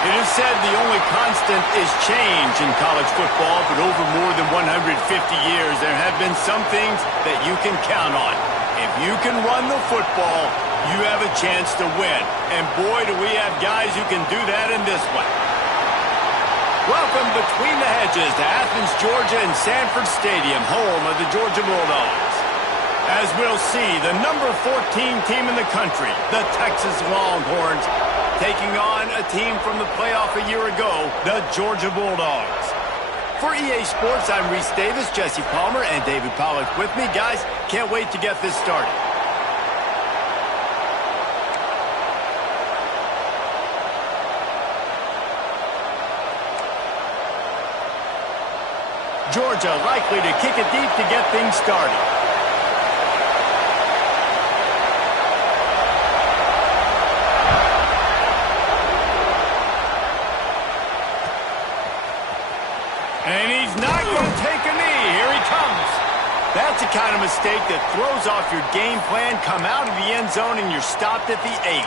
It is said the only constant is change in college football, but over more than 150 years, there have been some things that you can count on. If you can run the football, you have a chance to win. And boy, do we have guys who can do that in this one. Welcome between the hedges to Athens, Georgia and Sanford Stadium, home of the Georgia Bulldogs. As we'll see, the number 14 team in the country, the Texas Longhorns, taking on a team from the playoff a year ago, the Georgia Bulldogs. For EA Sports, I'm Reese Davis, Jesse Palmer, and David Pollack with me. Guys, can't wait to get this started. Georgia likely to kick it deep to get things started. And he's not going to take a knee. Here he comes. That's the kind of mistake that throws off your game plan. Come out of the end zone and you're stopped at the 8.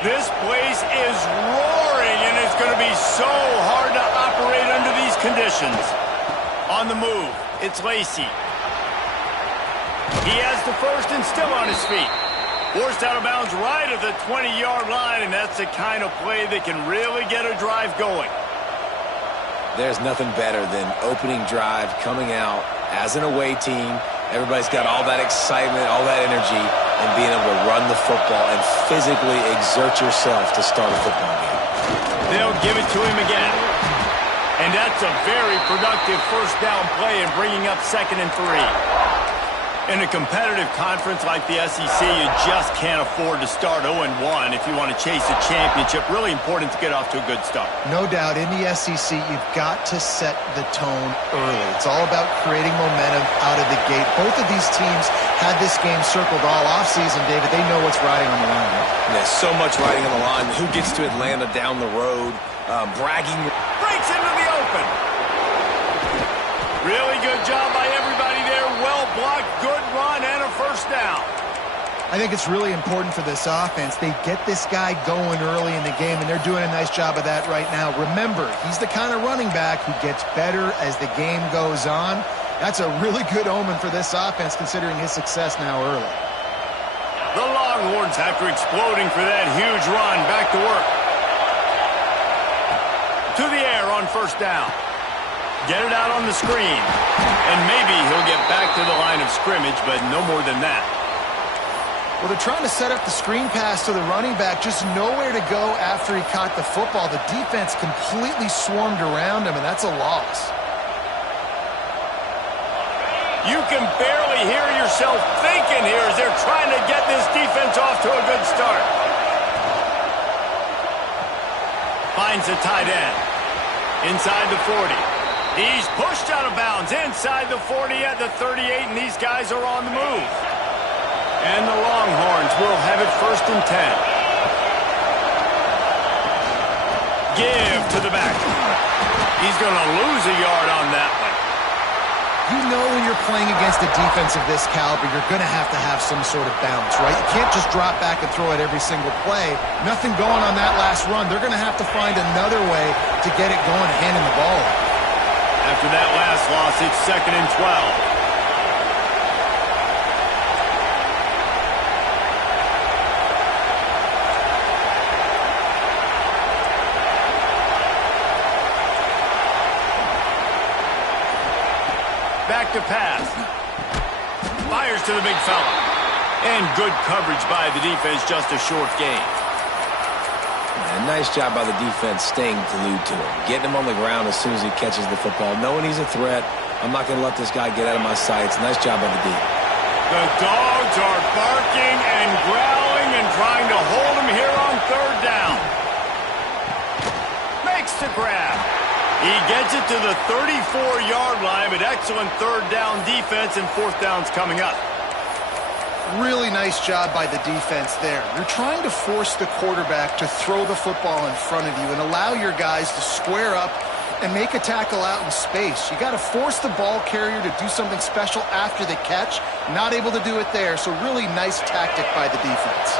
This place is roaring, and it's going to be so hard to operate under these conditions. On the move, it's Lacy. He has the first and still on his feet. Forced out of bounds right at the 20-yard line, and that's the kind of play that can really get a drive going. There's nothing better than opening drive, coming out as an away team. Everybody's got all that excitement, all that energy, and being able to run the football and physically exert yourself to start a football game. They'll give it to him again. And that's a very productive first down play in bringing up 2nd and 3. In a competitive conference like the SEC, you just can't afford to start 0-1 if you want to chase a championship. Really important to get off to a good start. No doubt, in the SEC, you've got to set the tone early. It's all about creating momentum out of the gate. Both of these teams had this game circled all offseason, David. They know what's riding on the line. There's so much riding on the line. Who gets to Atlanta down the road? Bragging. Breaks into the open. Really good job by everybody there. Well blocked, good run, and a first down. I think it's really important for this offense. They get this guy going early in the game, and they're doing a nice job of that right now. Remember, he's the kind of running back who gets better as the game goes on. That's a really good omen for this offense, considering his success now early. The Longhorns, after exploding for that huge run, back to work. To the air on first down. Get it out on the screen. And maybe he'll get back to the line of scrimmage, but no more than that. Well, they're trying to set up the screen pass to the running back, just nowhere to go after he caught the football. The defense completely swarmed around him, and that's a loss. You can barely hear yourself thinking here as they're trying to get this defense off to a good start. Finds the tight end. Inside the 40. He's pushed out of bounds inside the 40 at the 38, and these guys are on the move. And the Longhorns will have it 1st and 10. Give to the back. He's going to lose a yard on that one. You know when you're playing against a defense of this caliber, you're going to have some sort of balance, right? You can't just drop back and throw it every single play. Nothing going on that last run. They're going to have to find another way to get it going, handing the ball. After that last loss, it's 2nd and 12. Back to pass. Fires to the big fella. And good coverage by the defense, just a short gain. And nice job by the defense staying glued to him. Getting him on the ground as soon as he catches the football. Knowing he's a threat, I'm not going to let this guy get out of my sights. Nice job by the D. The dogs are barking and growling and trying to hold him here on 3rd down. Makes the grab. He gets it to the 34-yard line, but excellent 3rd down defense, and 4th down's coming up. Really nice job by the defense there. You're trying to force the quarterback to throw the football in front of you and allow your guys to square up and make a tackle out in space. You got to force the ball carrier to do something special after the catch. Not able to do it there, so really nice tactic by the defense.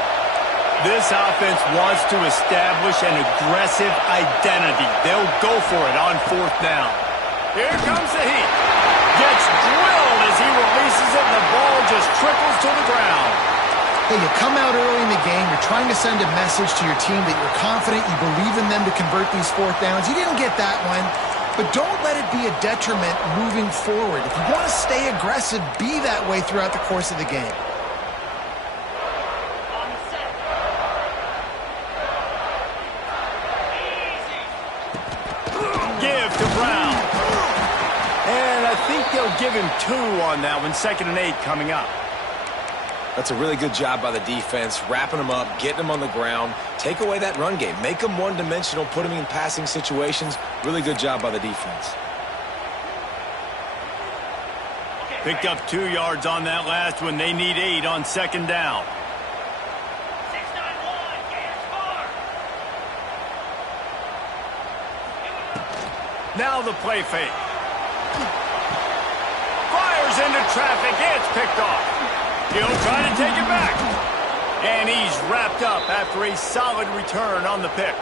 This offense wants to establish an aggressive identity. They'll go for it on 4th down. Here comes the heat. Gets drilled as he releases it, and the ball just trickles to the ground. Hey, you come out early in the game, you're trying to send a message to your team that you're confident, you believe in them to convert these 4th downs. You didn't get that one, but don't let it be a detriment moving forward. If you want to stay aggressive, be that way throughout the course of the game. Give to Brown. And I think they'll give him 2 on that one. 2nd and 8 coming up. That's a really good job by the defense, wrapping them up, getting them on the ground. Take away that run game. Make them one-dimensional, put them in passing situations. Really good job by the defense. Picked up 2 yards on that last one. They need 8 on 2nd down. Now the play fake. Fires into traffic. It's picked off. He'll try to take it back. And he's wrapped up after a solid return on the pick.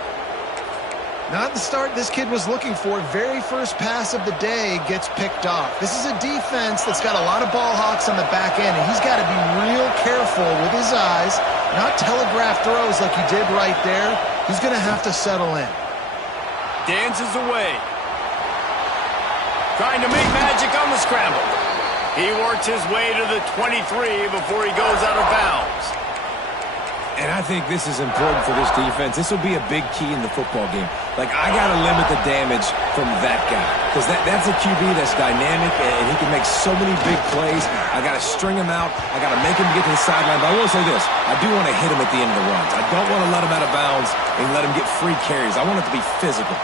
Not the start this kid was looking for. Very first pass of the day gets picked off. This is a defense that's got a lot of ball hawks on the back end, and he's got to be real careful with his eyes, not telegraph throws like he did right there. He's going to have to settle in. Dances away. Trying to make magic on the scramble. He works his way to the 23 before he goes out of bounds. And I think this is important for this defense. This will be a big key in the football game. Like, I got to limit the damage from that guy. Because that's a QB that's dynamic, and he can make so many big plays. I got to string him out. I got to make him get to the sideline. But I will say this. I do want to hit him at the end of the runs. I don't want to let him out of bounds and let him get free carries. I want it to be physical.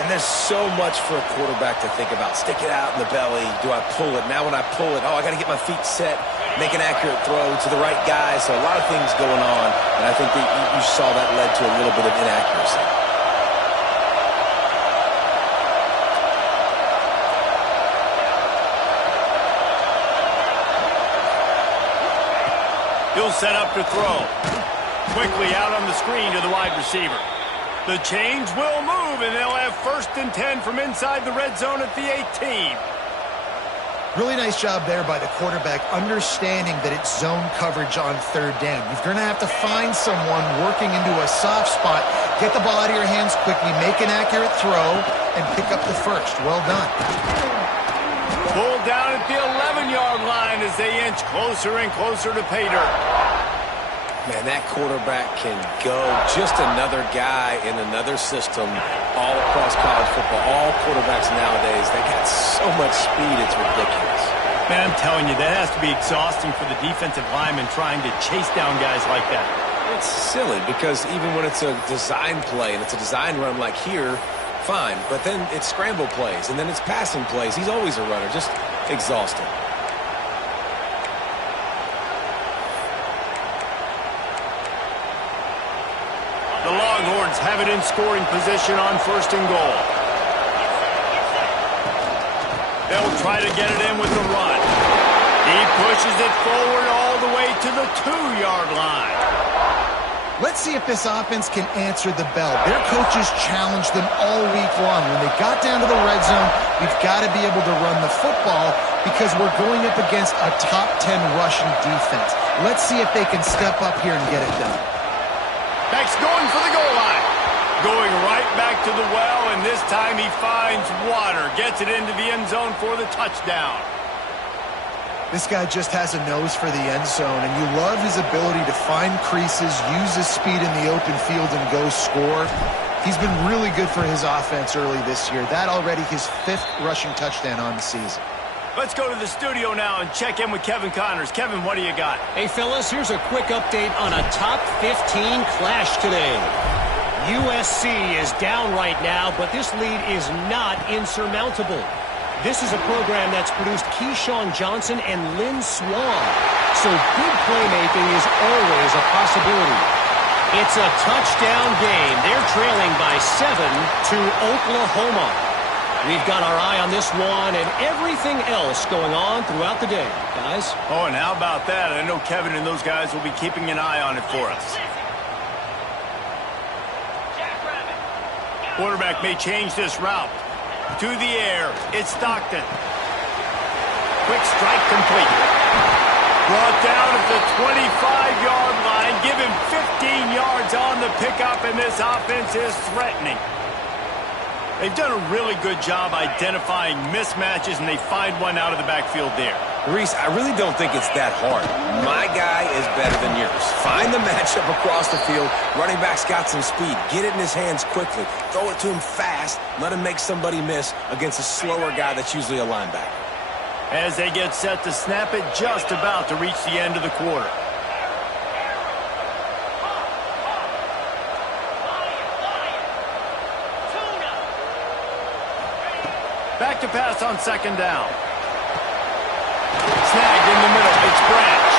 And there's so much for a quarterback to think about. Stick it out in the belly. Do I pull it? Now when I pull it, I got to get my feet set, make an accurate throw to the right guy. So a lot of things going on, and I think that you saw that led to a little bit of inaccuracy. He'll set up to throw. Quickly out on the screen to the wide receiver. The change will move, and they'll have 1st and 10 from inside the red zone at the 18. Really nice job there by the quarterback, understanding that it's zone coverage on 3rd down. You're going to have to find someone working into a soft spot, get the ball out of your hands quickly, make an accurate throw, and pick up the 1st. Well done. Pulled down at the 11-yard line as they inch closer and closer to pay dirt. Man, that quarterback can go. Just another guy in another system all across college football. All quarterbacks nowadays, they got so much speed, it's ridiculous. Man, I'm telling you, that has to be exhausting for the defensive lineman trying to chase down guys like that. It's silly because even when it's a design play and it's a design run like here, fine. But then it's scramble plays and then it's passing plays. He's always a runner, just exhausting. The Longhorns have it in scoring position on 1st and goal. They'll try to get it in with the run. He pushes it forward all the way to the 2-yard line. Let's see if this offense can answer the bell. Their coaches challenged them all week long. When they got down to the red zone, we've got to be able to run the football because we're going up against a top 10 rushing defense. Let's see if they can step up here and get it done. Beck's going for the goal line. Going right back to the well, and this time he finds water. Gets it into the end zone for the touchdown. This guy just has a nose for the end zone, and you love his ability to find creases, use his speed in the open field, and go score. He's been really good for his offense early this year. That already his 5th rushing touchdown on the season. Let's go to the studio now and check in with Kevin Connors. Kevin, what do you got? Hey, fellas, here's a quick update on a top 15 clash today. USC is down right now, but this lead is not insurmountable. This is a program that's produced Keyshawn Johnson and Lynn Swann. So big playmaking is always a possibility. It's a touchdown game. They're trailing by 7 to Oklahoma. We've got our eye on this one and everything else going on throughout the day, guys. Oh, and how about that? I know Kevin and those guys will be keeping an eye on it for us. Quarterback may change this route. To the air, it's Stockton. Quick strike complete. Brought down at the 25-yard line. Give him 15 yards on the pickup, and this offense is threatening. They've done a really good job identifying mismatches, and they find one out of the backfield there. Reese, I really don't think it's that hard. My guy is better than yours. Find the matchup across the field. Running back's got some speed. Get it in his hands quickly. Throw it to him fast. Let him make somebody miss against a slower guy that's usually a linebacker. As they get set to snap it, just about to reach the end of the quarter. Back to pass on second down. Snagged in the middle. It's Branch.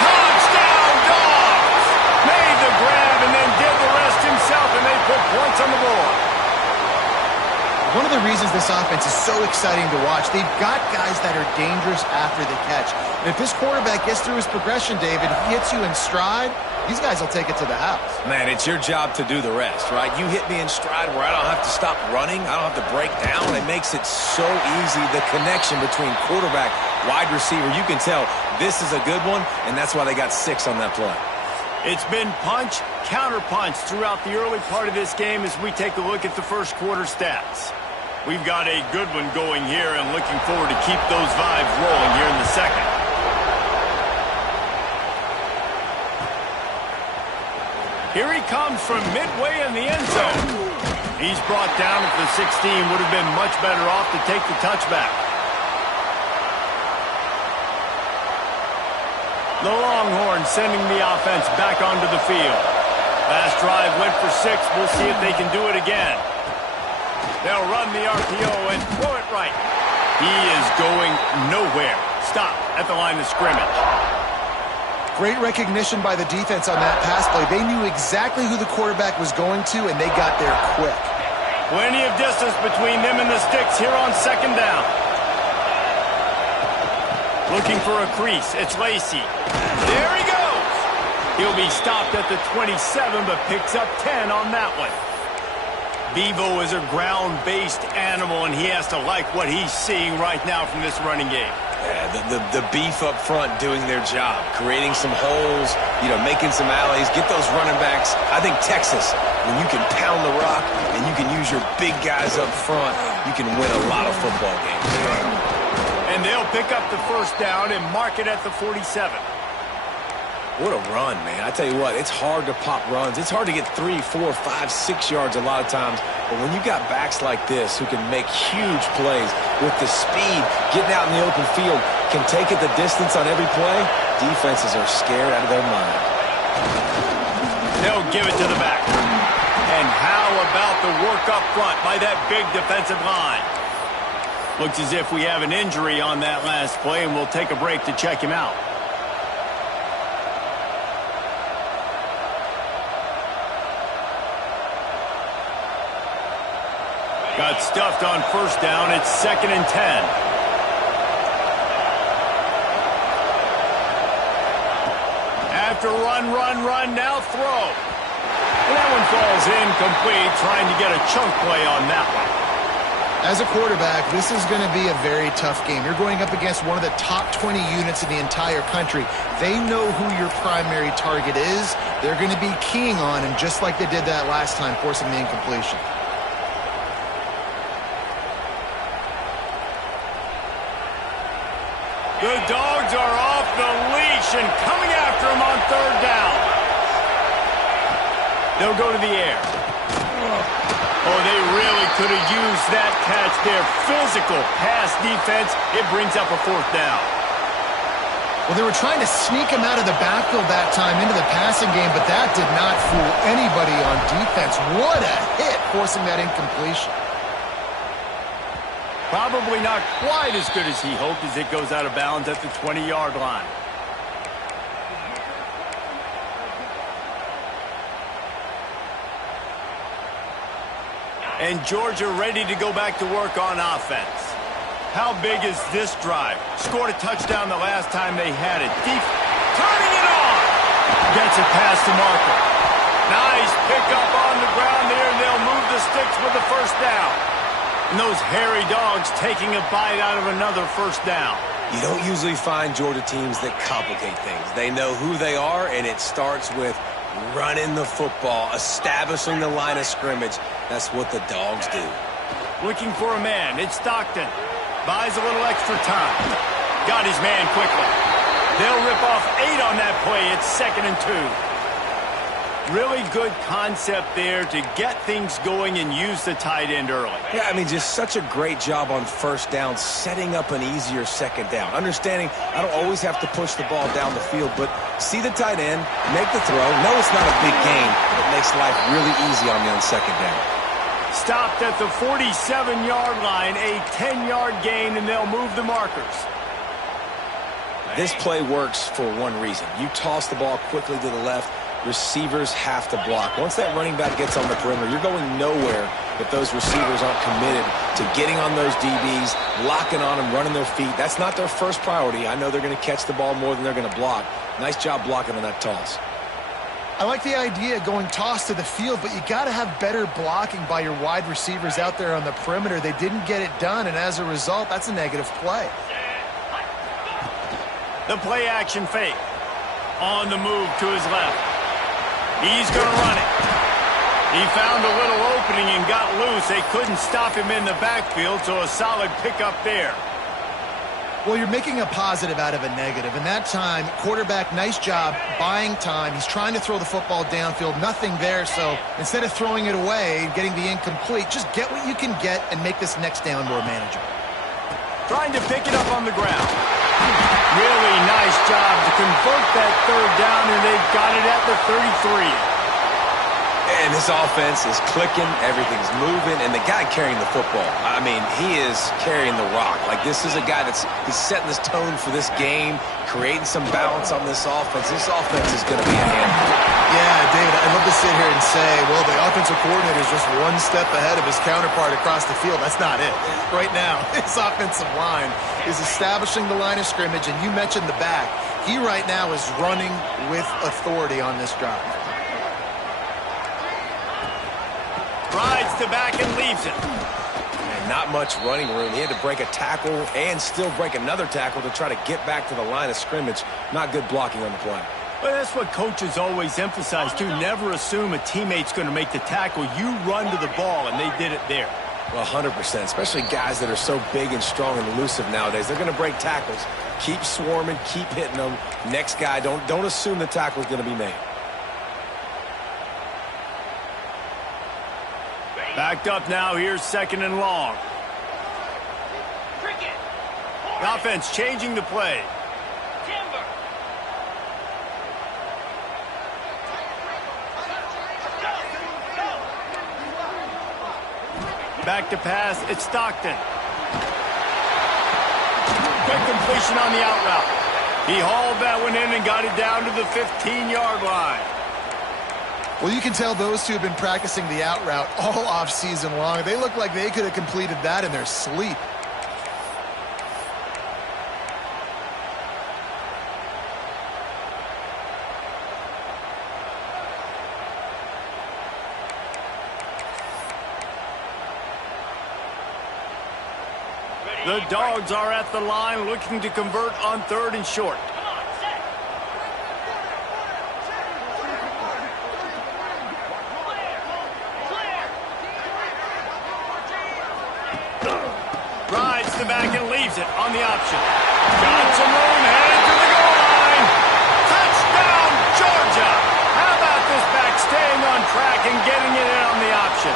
Touchdown, Dogs! Made the grab and then did the rest himself, and they put points on the board. One of the reasons this offense is so exciting to watch, they've got guys that are dangerous after the catch. And if this quarterback gets through his progression, David, he hits you in stride, these guys will take it to the house. Man, it's your job to do the rest, right? You hit me in stride where I don't have to stop running. I don't have to break down. It makes it so easy. The connection between quarterback, wide receiver, you can tell this is a good one, and that's why they got 6 on that play. It's been punch, counter-punch throughout the early part of this game as we take a look at the first quarter stats. We've got a good one going here and looking forward to keep those vibes rolling here in the second. Here he comes from midway in the end zone. He's brought down at the 16. Would have been much better off to take the touchback. The Longhorns sending the offense back onto the field. Last drive went for 6. We'll see if they can do it again. They'll run the RPO and throw it right. He is going nowhere. Stop at the line of scrimmage. Great recognition by the defense on that pass play. They knew exactly who the quarterback was going to, and they got there quick. Plenty of distance between them and the sticks here on second down. Looking for a crease. It's Lacy. There he goes. He'll be stopped at the 27, but picks up 10 on that one. Bevo is a ground-based animal, and he has to like what he's seeing right now from this running game. Yeah, the beef up front doing their job, creating some holes, making some alleys, get those running backs. I think Texas, when you can pound the rock and you can use your big guys up front, you can win a lot of football games. And they'll pick up the first down and mark it at the 47. What a run, man. I tell you what, it's hard to pop runs. It's hard to get 3, 4, 5, 6 yards a lot of times. But when you got backs like this who can make huge plays with the speed, getting out in the open field, can take it the distance on every play, defenses are scared out of their mind. They'll give it to the back. And how about the work up front by that big defensive line? Looks as if we have an injury on that last play, and we'll take a break to check him out. Got stuffed on first down. It's 2nd and 10. After run, now throw. And that one falls incomplete, trying to get a chunk play on that one. As a quarterback, this is going to be a very tough game. You're going up against one of the top 20 units in the entire country. They know who your primary target is. They're going to be keying on him just like they did that last time, forcing the incompletion. The Dogs are off the leash and coming after him on third down. They'll go to the air. Oh, they really could have used that catch there. Physical pass defense. It brings up a fourth down. Well, they were trying to sneak him out of the backfield that time into the passing game, but that did not fool anybody on defense. What a hit, forcing that incompletion. Probably not quite as good as he hoped as it goes out of bounds at the 20-yard line. And Georgia ready to go back to work on offense. How big is this drive? Scored a touchdown the last time they had it. Turning it on. Gets it past the marker. Nice pickup on the ground there, and they'll move the sticks with the first down. And those hairy dogs taking a bite out of another first down. You don't usually find Georgia teams that complicate things. They know who they are, and it starts with running the football, establishing the line of scrimmage. That's what the dogs do. Looking for a man. It's Stockton. Buys a little extra time. Got his man quickly. They'll rip off 8 on that play. It's 2nd and 2. Really good concept there to get things going and use the tight end early. Yeah, I mean, just such a great job on first down, setting up an easier second down. Understanding I don't always have to push the ball down the field, but see the tight end, make the throw. No, it's not a big gain, but it makes life really easy on me on second down. Stopped at the 47-yard line, a 10-yard gain, and they'll move the markers. This play works for one reason. You toss the ball quickly to the left, receivers have to block. Once that running back gets on the perimeter, you're going nowhere if those receivers aren't committed to getting on those DBs, locking on them, running their feet. That's not their first priority. I know they're going to catch the ball more than they're going to block. Nice job blocking on that toss. I like the idea of going toss to the field, but you got to have better blocking by your wide receivers out there on the perimeter. They didn't get it done, and as a result, that's a negative play. The play action fake. On the move to his left. He's going to run it. He found a little opening and got loose. They couldn't stop him in the backfield, so a solid pickup there. Well, you're making a positive out of a negative. And that time, quarterback, nice job buying time. He's trying to throw the football downfield. Nothing there, so instead of throwing it away and getting the incomplete, just get what you can get and make this next down more manageable. Trying to pick it up on the ground. Really nice job to convert that third down, and they've got it at the 33. And this offense is clicking, everything's moving, and the guy carrying the football, I mean, he is carrying the rock. Like, this is a guy he's setting this tone for this game, creating some balance on this offense. This offense is going to be a handful. Yeah, David, I'd love to sit here and say, well, the offensive coordinator is just one step ahead of his counterpart across the field. That's not it. Right now, his offensive line is establishing the line of scrimmage, and you mentioned the back. He right now is running with authority on this drive. Rides to back and leaves it. And not much running room. He had to break a tackle and still break another tackle to try to get back to the line of scrimmage. Not good blocking on the play. Well, that's what coaches always emphasize, too. Never assume a teammate's going to make the tackle. You run to the ball, and they did it there. Well, 100%, especially guys that are so big and strong and elusive nowadays. They're going to break tackles. Keep swarming, keep hitting them. Next guy, don't assume the tackle's going to be made. Backed up now. Here's 2nd and long. The offense changing the play. Back to pass. It's Stockton. Quick completion on the out route. He hauled that one in and got it down to the 15-yard line. Well, you can tell those two have been practicing the out route all off-season long. They look like they could have completed that in their sleep. The Dogs are at the line looking to convert on 3rd and short. Rides the back and leaves it on the option. Got some room, headed to the goal line. Touchdown, Georgia! How about this back staying on track and getting it in on the option?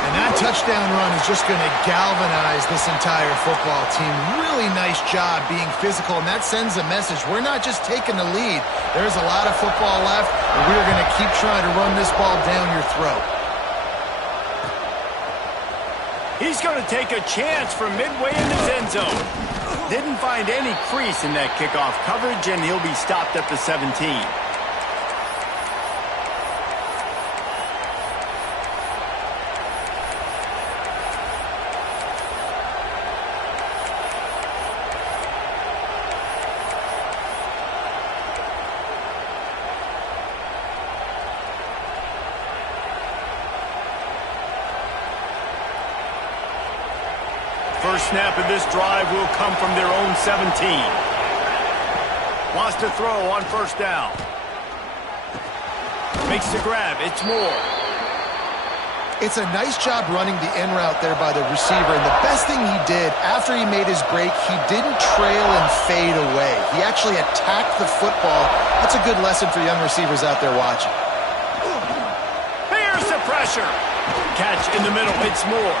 And that touchdown run is just going to galvanize this entire football team. Really nice job being physical, and that sends a message. We're not just taking the lead. There's a lot of football left, and we're going to keep trying to run this ball down your throat. He's going to take a chance from midway in his end zone. Didn't find any crease in that kickoff coverage, and he'll be stopped at the 17. First snap of this drive will come from their own 17. Wants to throw on first down. Makes the grab. It's Moore. It's a nice job running the in route there by the receiver. And the best thing he did after he made his break, he didn't trail and fade away. He actually attacked the football. That's a good lesson for young receivers out there watching. Here's the pressure. Catch in the middle. It's Moore.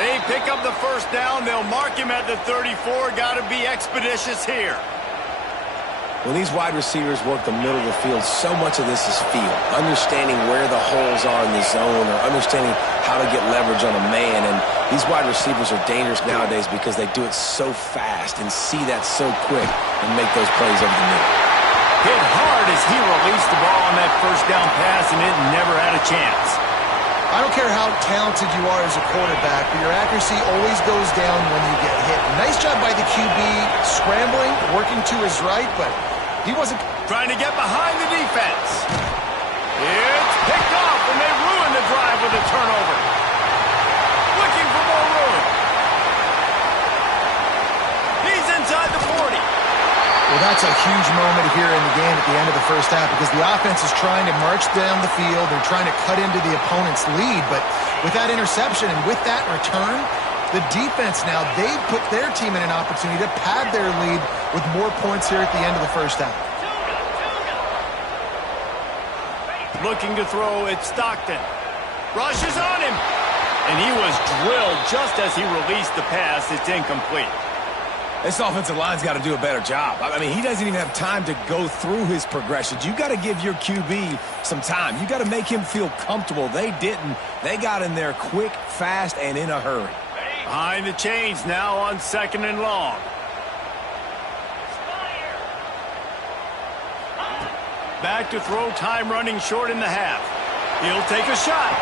They pick up the first down. They'll mark him at the 34. Got to be expeditious here. When these wide receivers work the middle of the field, so much of this is feel. Understanding where the holes are in the zone or understanding how to get leverage on a man. And these wide receivers are dangerous nowadays because they do it so fast and see that so quick and make those plays over the middle. Hit hard as he released the ball on that first down pass, and it never had a chance. I don't care how talented you are as a quarterback, but your accuracy always goes down when you get hit. Nice job by the QB scrambling, working to his right, but he wasn't trying to get behind the defense. It's picked off, and they ruin the drive with a turnover. Looking for more room. He's inside the 40. Well, that's a huge moment here in the game at the end of the first half because the offense is trying to march down the field. They're trying to cut into the opponent's lead, but with that interception and with that return, the defense now, they've put their team in an opportunity to pad their lead with more points here at the end of the first half. Looking to throw, it's Stockton. Rushes on him, and he was drilled just as he released the pass. It's incomplete. This offensive line's got to do a better job. I mean, he doesn't even have time to go through his progressions. You got to give your QB some time. You got to make him feel comfortable. They didn't. They got in there quick, fast, and in a hurry. Behind the chains now on 2nd and long. Back to throw, time running short in the half. He'll take a shot.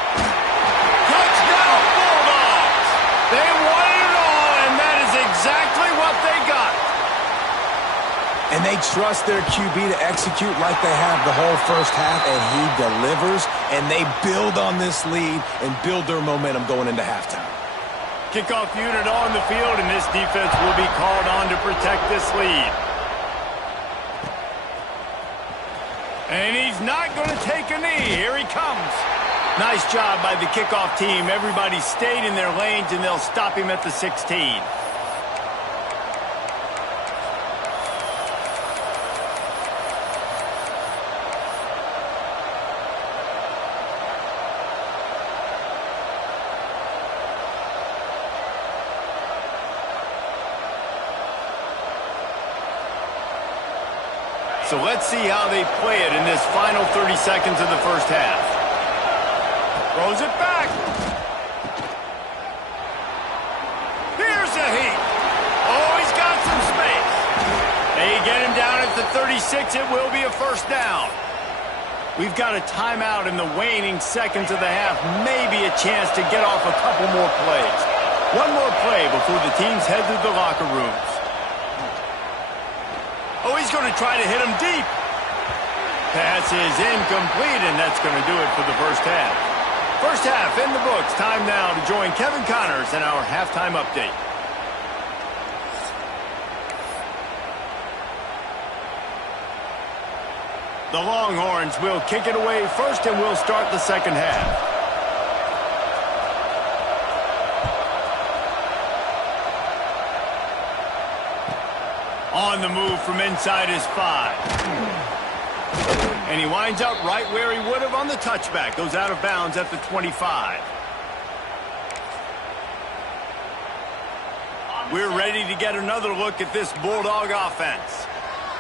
Touchdown, Bulldogs! They won it all, and that is exactly what they got. And they trust their QB to execute like they have the whole first half, and he delivers, and they build on this lead and build their momentum going into halftime. Kickoff unit on the field, and this defense will be called on to protect this lead. And he's not going to take a knee. Here he comes. Nice job by the kickoff team. Everybody stayed in their lanes, and they'll stop him at the 16. So let's see how they play it in this final 30 seconds of the first half. Throws it back. Here's a heat. Oh, he's got some space. They get him down at the 36. It will be a first down. We've got a timeout in the waning seconds of the half. Maybe a chance to get off a couple more plays. One more play before the teams head to the locker rooms. Oh, he's going to try to hit him deep. Pass is incomplete, and that's going to do it for the first half. First half in the books. Time now to join Kevin Connors in our halftime update. The Longhorns will kick it away first, and we'll start the second half. On the move from inside his 5. And he winds up right where he would have on the touchback. Goes out of bounds at the 25. We're ready to get another look at this Bulldog offense.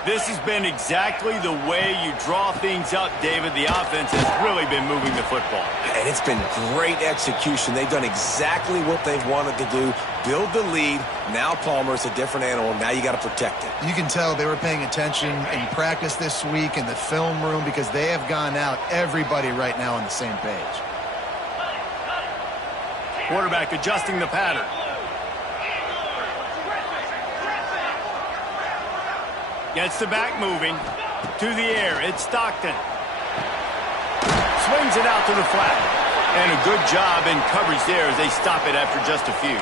This has been exactly the way you draw things up, David. The offense has really been moving the football. And it's been great execution. They've done exactly what they've wanted to do. Build the lead. Now Palmer, it's a different animal. Now you got to protect it. You can tell they were paying attention in practice this week in the film room because they have gone out, everybody right now on the same page. Quarterback adjusting the pattern. Gets the back moving. To the air, it's Stockton. Swings it out to the flat. And a good job in coverage there as they stop it after just a few.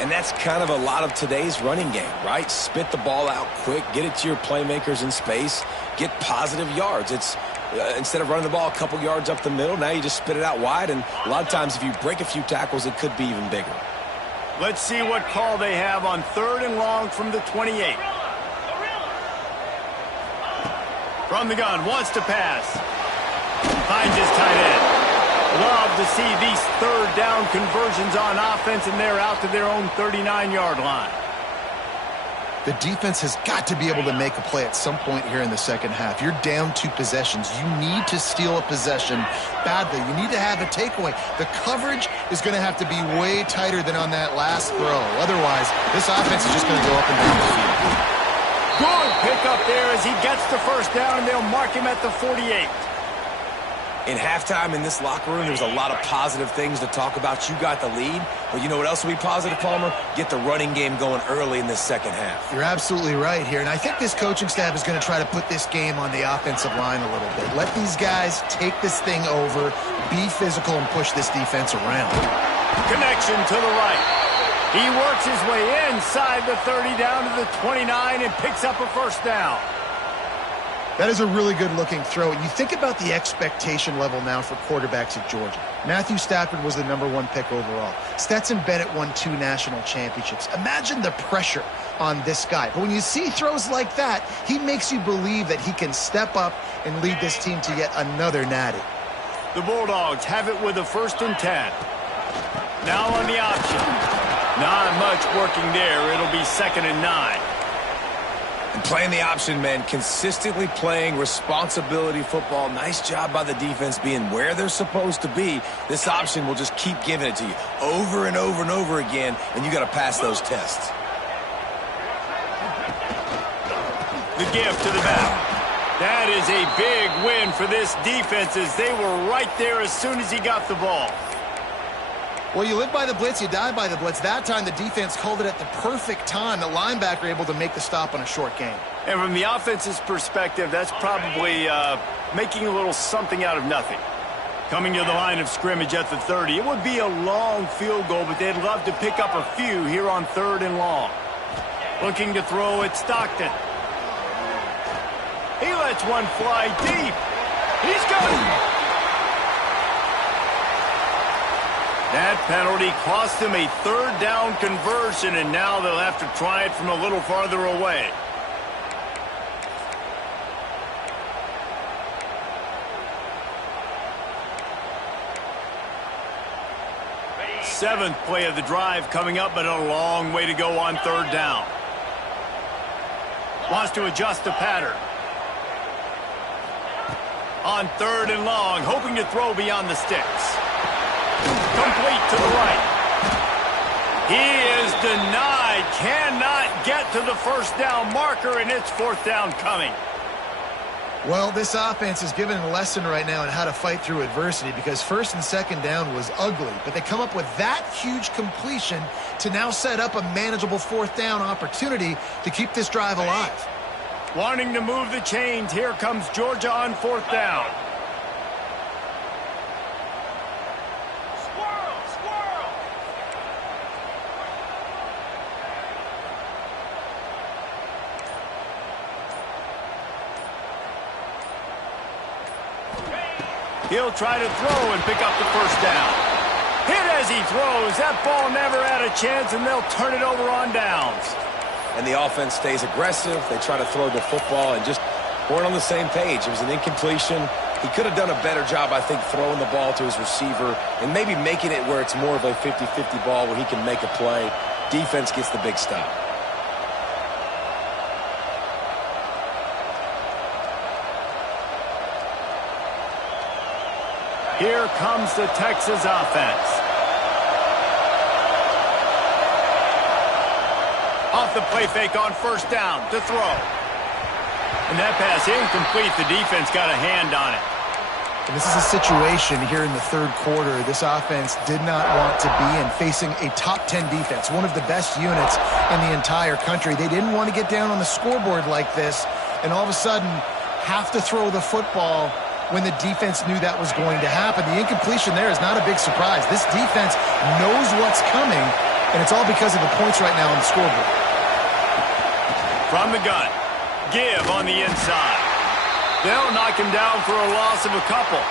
And that's kind of a lot of today's running game, right? Spit the ball out quick, get it to your playmakers in space, get positive yards. It's instead of running the ball a couple yards up the middle, now you just spit it out wide, and a lot of times if you break a few tackles, it could be even bigger. Let's see what call they have on 3rd and long from the 28. From the gun, wants to pass. Finds his tight end. Love to see these 3rd down conversions on offense, and they're out to their own 39-yard line. The defense has got to be able to make a play at some point here in the second half. You're down 2 possessions. You need to steal a possession badly. You need to have a takeaway. The coverage is going to have to be way tighter than on that last throw. Otherwise, this offense is just going to go up and down the field. Good pickup there as he gets the 1st down, and they'll mark him at the 48. In halftime in this locker room, there's a lot of positive things to talk about. You got the lead, but you know what else will be positive, Palmer? Get the running game going early in this second half. You're absolutely right here, and I think this coaching staff is going to try to put this game on the offensive line a little bit. Let these guys take this thing over, be physical, and push this defense around. Connection to the right. He works his way inside the 30 down to the 29 and picks up a 1st down. That is a really good-looking throw. And you think about the expectation level now for quarterbacks at Georgia. Matthew Stafford was the #1 pick overall. Stetson Bennett won 2 national championships. Imagine the pressure on this guy. But when you see throws like that, he makes you believe that he can step up and lead this team to yet another natty. The Bulldogs have it with a 1st and 10. Now on the option. Not much working there. It'll be 2nd and 9. And playing the option, man, consistently playing responsibility football. Nice job by the defense being where they're supposed to be. This option will just keep giving it to you over and over and over again, and you got to pass those tests. The give to the back. That is a big win for this defense as they were right there as soon as he got the ball. Well, you live by the blitz, you die by the blitz. That time, the defense called it at the perfect time. The linebacker able to make the stop on a short gain. And from the offense's perspective, that's probably making a little something out of nothing. Coming to the line of scrimmage at the 30. It would be a long field goal, but they'd love to pick up a few here on 3rd and long. Looking to throw at Stockton. He lets one fly deep. He's got it. That penalty cost them a 3rd down conversion, and now they'll have to try it from a little farther away. Seventh play of the drive coming up, but a long way to go on 3rd down. Wants to adjust the pattern. On 3rd and long, hoping to throw beyond the sticks. Complete to the right. He is denied. Cannot get to the 1st down marker, and it's 4th down coming. Well, this offense is given a lesson right now on how to fight through adversity because 1st and 2nd down was ugly, but they come up with that huge completion to now set up a manageable 4th down opportunity to keep this drive alive. Wanting to move the chains, here comes Georgia on 4th down. He'll try to throw and pick up the 1st down. Hit as he throws. That ball never had a chance, and they'll turn it over on downs. And the offense stays aggressive. They try to throw the football and just weren't on the same page. It was an incompletion. He could have done a better job, I think, throwing the ball to his receiver and maybe making it where it's more of a 50-50 ball where he can make a play. Defense gets the big stop. Here comes the Texas offense. Off the play fake on first down to throw. And that pass incomplete. The defense got a hand on it. And this is a situation here in the third quarter this offense did not want to be in, facing a top 10 defense, one of the best units in the entire country. They didn't want to get down on the scoreboard like this and all of a sudden have to throw the football when the defense knew that was going to happen. The incompletion there is not a big surprise. This defense knows what's coming, and it's all because of the points right now on the scoreboard. From the gun, give on the inside. They'll knock him down for a loss of a couple.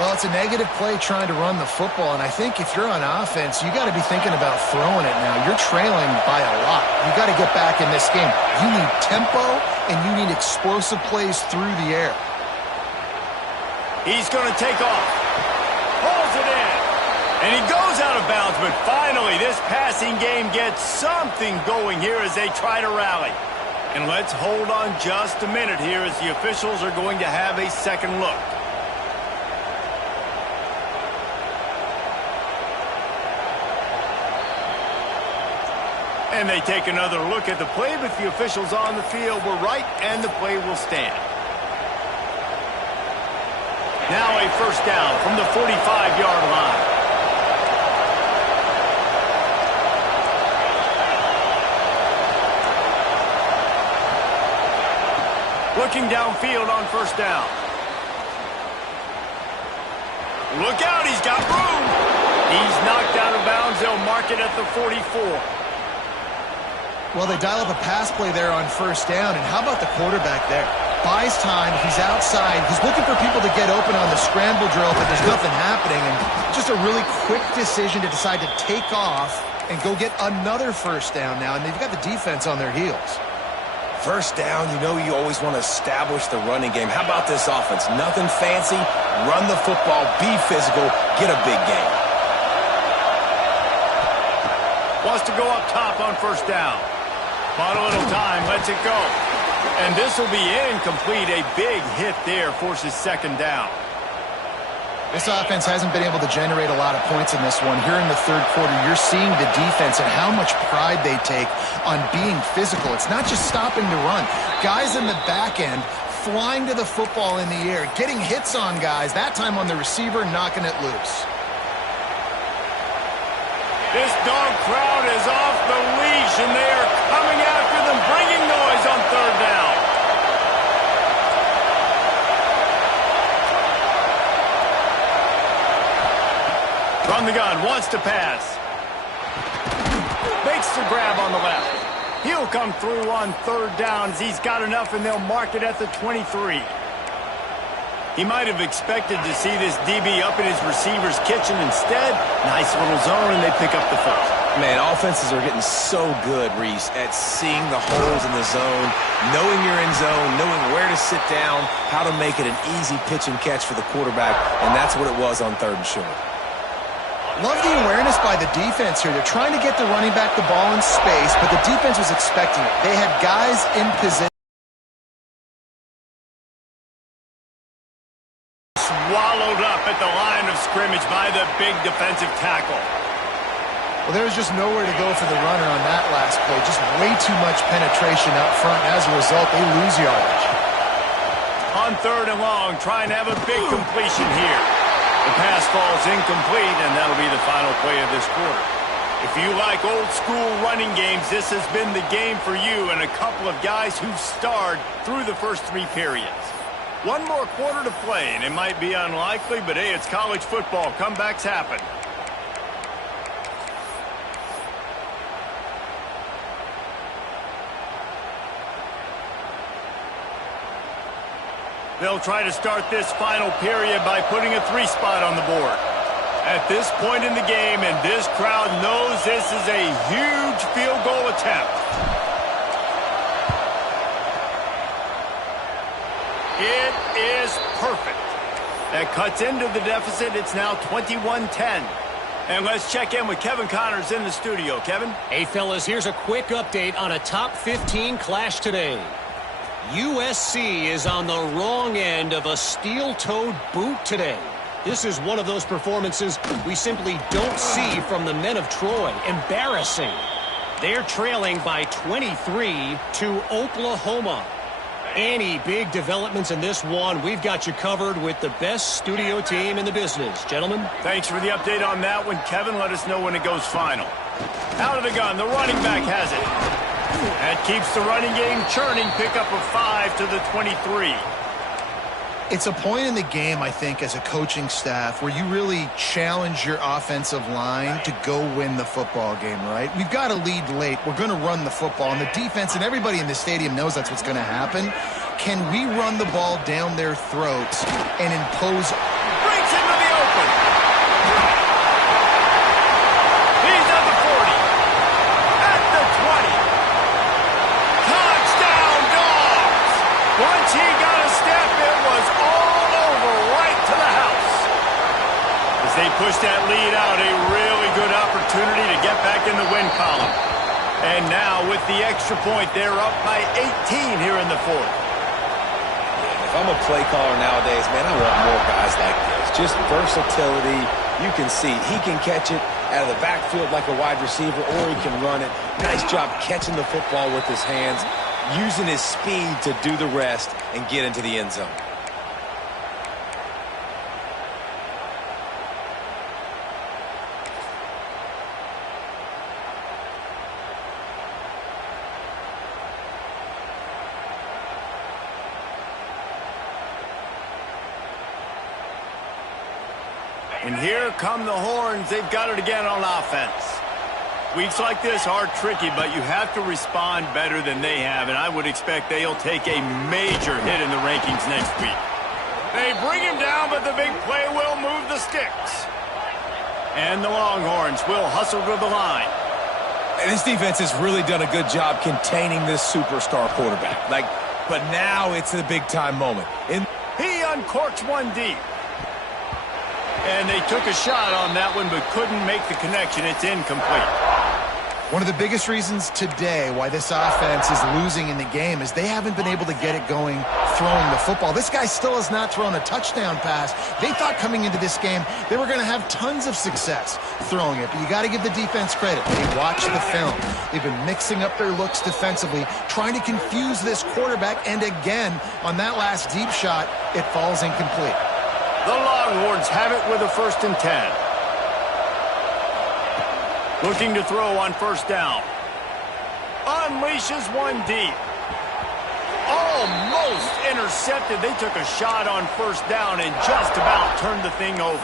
Well, it's a negative play trying to run the football, and I think if you're on offense, you got to be thinking about throwing it now. You're trailing by a lot. You got to get back in this game. You need tempo, and you need explosive plays through the air. He's going to take off. Pulls it in. And he goes out of bounds, but finally this passing game gets something going here as they try to rally. And let's hold on just a minute here as the officials are going to have a second look. And they take another look at the play, but the officials on the field were right, and the play will stand. Now a first down from the 45-yard line. Looking downfield on first down. Look out, he's got room. He's knocked out of bounds. They'll mark it at the 44. Well, they dial up a pass play there on first down, and how about the quarterback there? Buys time, he's outside, he's looking for people to get open on the scramble drill, but there's nothing happening, and just a really quick decision to decide to take off and go get another first down now, and they've got the defense on their heels. First down, you know you always want to establish the running game. How about this offense? Nothing fancy. Run the football, be physical, get a big game. Wants to go up top on first down. Bought a little time, lets it go. And this will be incomplete. A big hit there forces second down. This offense hasn't been able to generate a lot of points in this one. Here in the third quarter, you're seeing the defense and how much pride they take on being physical. It's not just stopping to run. Guys in the back end flying to the football in the air, getting hits on guys, that time on the receiver, knocking it loose. This dog crowd is off the leash, and they are coming after them, bringing noise on third down. From the gun, wants to pass. Makes the grab on the left. He'll come through on third downs. He's got enough, and they'll mark it at the 23. He might have expected to see this DB up in his receiver's kitchen. Instead, nice little zone, and they pick up the first. Man, offenses are getting so good, Reese, at seeing the holes in the zone, knowing you're in zone, knowing where to sit down, how to make it an easy pitch and catch for the quarterback, and that's what it was on third and short. Love the awareness by the defense here. They're trying to get the running back the ball in space, but the defense was expecting it. They had guys in position. Swallowed up at the line of scrimmage by the big defensive tackle. Well, there was just nowhere to go for the runner on that last play. Just way too much penetration up front. As a result, they lose yardage. On third and long, trying to have a big completion here. The pass falls incomplete, and that'll be the final play of this quarter. If you like old-school running games, this has been the game for you and a couple of guys who've starred through the first three periods. One more quarter to play, and it might be unlikely, but hey, it's college football. Comebacks happen. They'll try to start this final period by putting a three-spot on the board. At this point in the game, and this crowd knows this is a huge field goal attempt. It is perfect. That cuts into the deficit. It's now 21-10. And let's check in with Kevin Connors in the studio. Kevin? Hey, fellas, here's a quick update on a top 15 clash today. USC is on the wrong end of a steel-toed boot today. This is one of those performances we simply don't see from the men of Troy. Embarrassing. They're trailing by 23 to Oklahoma. Any big developments in this one, we've got you covered with the best studio team in the business. Gentlemen. Thanks for the update on that one, Kevin. Let us know when it goes final. Out of the gun, the running back has it. That keeps the running game churning. Pickup of 5 to the 23. It's a point in the game, I think, as a coaching staff where you really challenge your offensive line to go win the football game, right? We've got to lead late. We're going to run the football. And the defense and everybody in the stadium knows that's what's going to happen. Can we run the ball down their throats and impose... Breaks into the open. He's at the 40. At the 20. Touchdown, Dogs! Once he got a step, it was all over right to the house. As they push that lead out, a really good opportunity to get back in the win column. And now with the extra point, they're up by 18 here in the fourth. If I'm a play caller nowadays, man, I want more guys like this. Just versatility. You can see he can catch it out of the backfield like a wide receiver, or he can run it. Nice job catching the football with his hands, using his speed to do the rest and get into the end zone. And here come the Horns. They've got it again on offense. Weeks like this are tricky, but you have to respond better than they have, and I would expect they'll take a major hit in the rankings next week. They bring him down, but the big play will move the sticks. And the Longhorns will hustle to the line. And this defense has really done a good job containing this superstar quarterback. But now it's a big-time moment. He uncorks one deep. And they took a shot on that one, but couldn't make the connection. It's incomplete. One of the biggest reasons today why this offense is losing in the game is they haven't been able to get it going throwing the football. This guy still has not thrown a touchdown pass. They thought coming into this game they were going to have tons of success throwing it, but you got to give the defense credit. They watched the film. They've been mixing up their looks defensively, trying to confuse this quarterback, and again, on that last deep shot, it falls incomplete. The Longhorns have it with a 1st and 10. Looking to throw on first down. Unleashes one deep. Almost intercepted. They took a shot on first down and just about turned the thing over.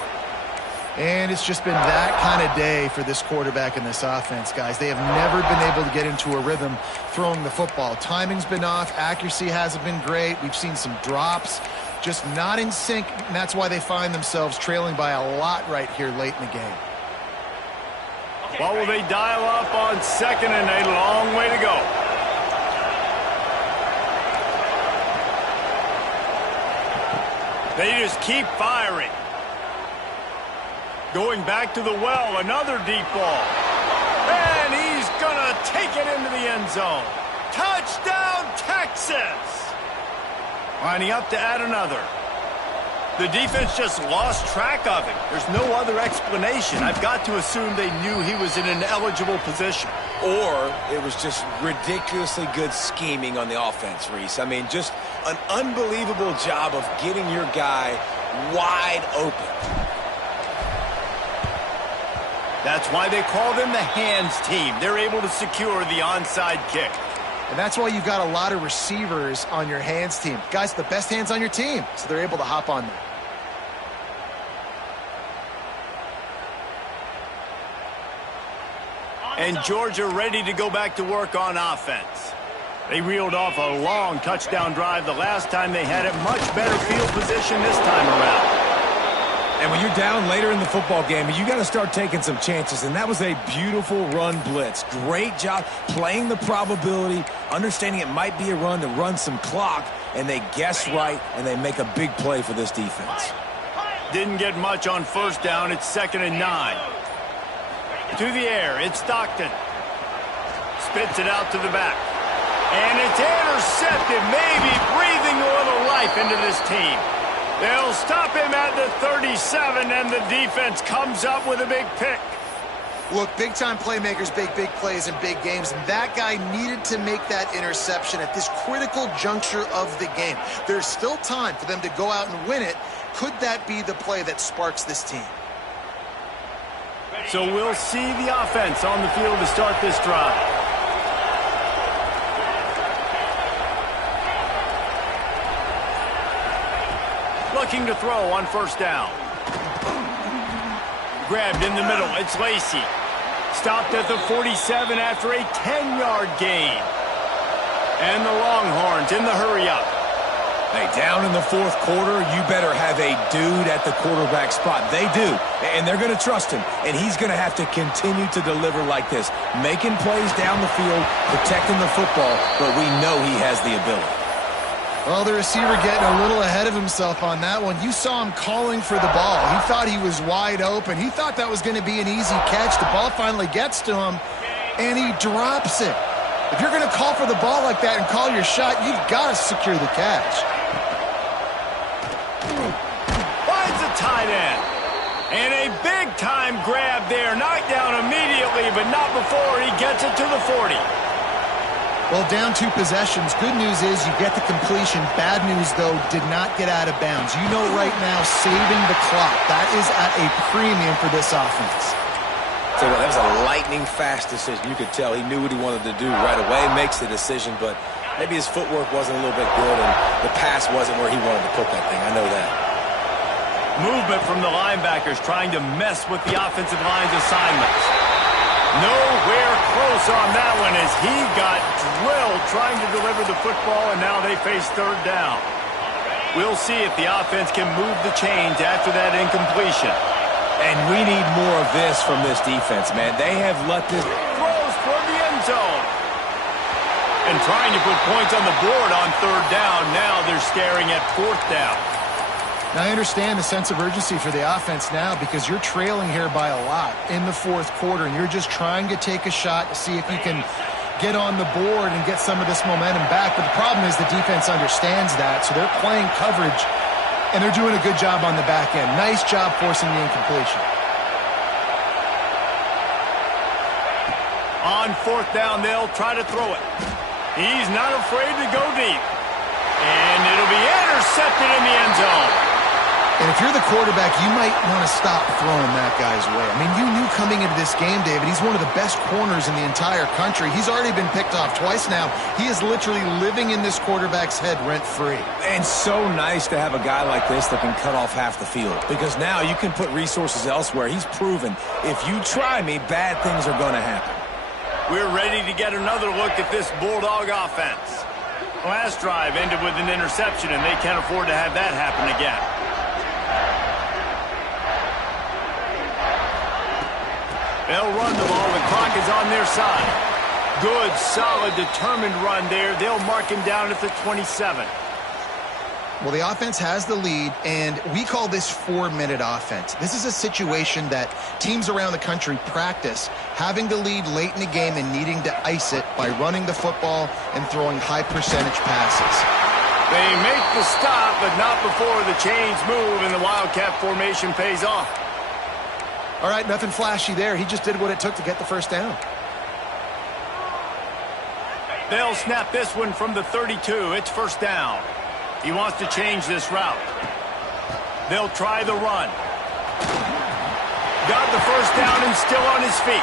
And it's just been that kind of day for this quarterback and this offense, guys. They have never been able to get into a rhythm throwing the football. Timing's been off. Accuracy hasn't been great. We've seen some drops. Just not in sync, and that's why they find themselves trailing by a lot right here late in the game. What will they dial up on 2nd and a long way to go? They just keep firing. Going back to the well, another deep ball. And he's going to take it into the end zone. Touchdown, Texas! Lining up to add another. The defense just lost track of him. There's no other explanation. I've got to assume they knew he was in an eligible position. Or it was just ridiculously good scheming on the offense, Reese. I mean, just an unbelievable job of getting your guy wide open. That's why they call them the hands team. They're able to secure the onside kick. And that's why you've got a lot of receivers on your hands team. Guys, the best hands on your team, so they're able to hop on them. And Georgia ready to go back to work on offense. They reeled off a long touchdown drive the last time they had it. Much better field position this time around. And when you're down later in the football game, you got to start taking some chances. And that was a beautiful run blitz. Great job playing the probability, understanding it might be a run to run some clock, and they guess right, and they make a big play for this defense. Didn't get much on first down. It's 2nd and 9. To the air, it's Stockton. Spits it out to the back. And it's intercepted, maybe breathing a little life into this team. They'll stop him at the 37, and the defense comes up with a big pick. Look, big-time playmakers make big plays in big games, and that guy needed to make that interception at this critical juncture of the game. There's still time for them to go out and win it. Could that be the play that sparks this team? So we'll see the offense on the field to start this drive. Looking to throw on first down. Grabbed in the middle. It's Lacy. Stopped at the 47 after a 10-yard gain. And the Longhorns in the hurry-up. Hey, down in the fourth quarter, you better have a dude at the quarterback spot. They do, and they're going to trust him. And he's going to have to continue to deliver like this, making plays down the field, protecting the football, but we know he has the ability. Well, the receiver getting a little ahead of himself on that one. You saw him calling for the ball. He thought he was wide open. He thought that was going to be an easy catch. The ball finally gets to him, and he drops it. If you're going to call for the ball like that and call your shot, you've got to secure the catch. Finds a tight end. And a big-time grab there. Knocked down immediately, but not before he gets it to the 40. Well, down 2 possessions. Good news is you get the completion. Bad news, though, did not get out of bounds. You know right now, saving the clock. That is at a premium for this offense. So that was a lightning-fast decision. You could tell he knew what he wanted to do right away. Makes the decision, but maybe his footwork wasn't a little bit good, and the pass wasn't where he wanted to put that thing. I know that. Movement from the linebackers trying to mess with the offensive line's assignments. Nowhere close on that one as he got drilled trying to deliver the football, and now they face third down. We'll see if the offense can move the chains after that incompletion. And we need more of this from this defense, man. They have let this... Throws toward the end zone. And trying to put points on the board on third down. Now they're staring at fourth down. Now, I understand the sense of urgency for the offense now because you're trailing here by a lot in the fourth quarter, and you're just trying to take a shot to see if you can get on the board and get some of this momentum back. But the problem is the defense understands that, so they're playing coverage, and they're doing a good job on the back end. Nice job forcing the incompletion. On fourth down, they'll try to throw it. He's not afraid to go deep. And it'll be intercepted in the end zone. And if you're the quarterback, you might want to stop throwing that guy's way. I mean, you knew coming into this game, David, he's one of the best corners in the entire country. He's already been picked off twice now. He is literally living in this quarterback's head rent-free. And so nice to have a guy like this that can cut off half the field. Because now you can put resources elsewhere. He's proven, if you try me, bad things are going to happen. We're ready to get another look at this Bulldog offense. Last drive ended with an interception, and they can't afford to have that happen again. They'll run the ball. The clock is on their side. Good, solid, determined run there. They'll mark him down at the 27. Well, the offense has the lead, and we call this 4-minute offense. This is a situation that teams around the country practice, having the lead late in the game and needing to ice it by running the football and throwing high-percentage passes. They make the stop, but not before the chains move and the Wildcat formation pays off. All right, nothing flashy there. He just did what it took to get the first down. They'll snap this one from the 32. It's first down. He wants to change this route. They'll try the run. Got the first down and still on his feet.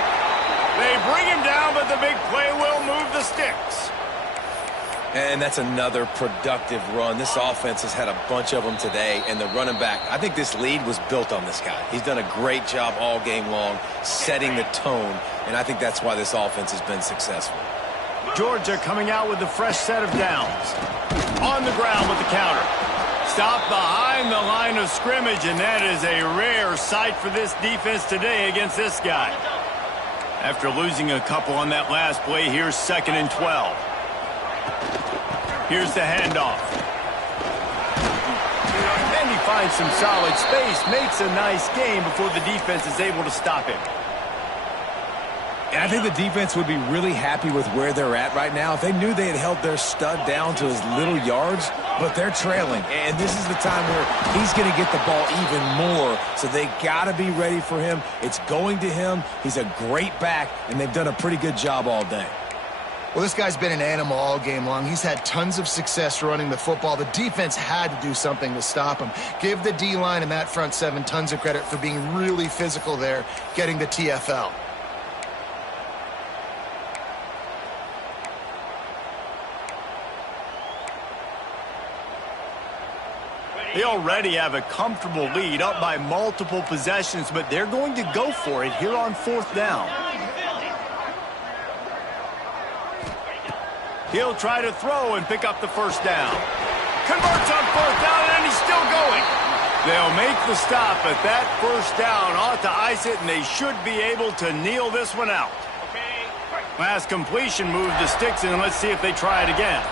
They bring him down, but the big play will move the sticks. And that's another productive run. This offense has had a bunch of them today, and the running back, I think this lead was built on this guy. He's done a great job all game long, setting the tone, and I think that's why this offense has been successful. Georgia coming out with a fresh set of downs. On the ground with the counter. Stopped behind the line of scrimmage, and that is a rare sight for this defense today against this guy. After losing a couple on that last play, here's 2nd and 12. Here's the handoff. And he finds some solid space, makes a nice gain before the defense is able to stop him. And I think the defense would be really happy with where they're at right now. If they knew they had held their stud down to his little yards, but they're trailing. And this is the time where he's going to get the ball even more. So they got to be ready for him. It's going to him. He's a great back, and they've done a pretty good job all day. Well, this guy's been an animal all game long. He's had tons of success running the football. The defense had to do something to stop him. Give the D-line and that front seven tons of credit for being really physical there, getting the TFL. They already have a comfortable lead, up by multiple possessions, but they're going to go for it here on 4th down. He'll try to throw and pick up the first down. Converts on 4th down, and he's still going. They'll make the stop, but that first down ought to ice it, and they should be able to kneel this one out. Last completion move to Sticks, and let's see if they try it again.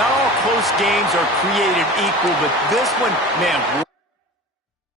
Not all close games are created equal, but this one, man,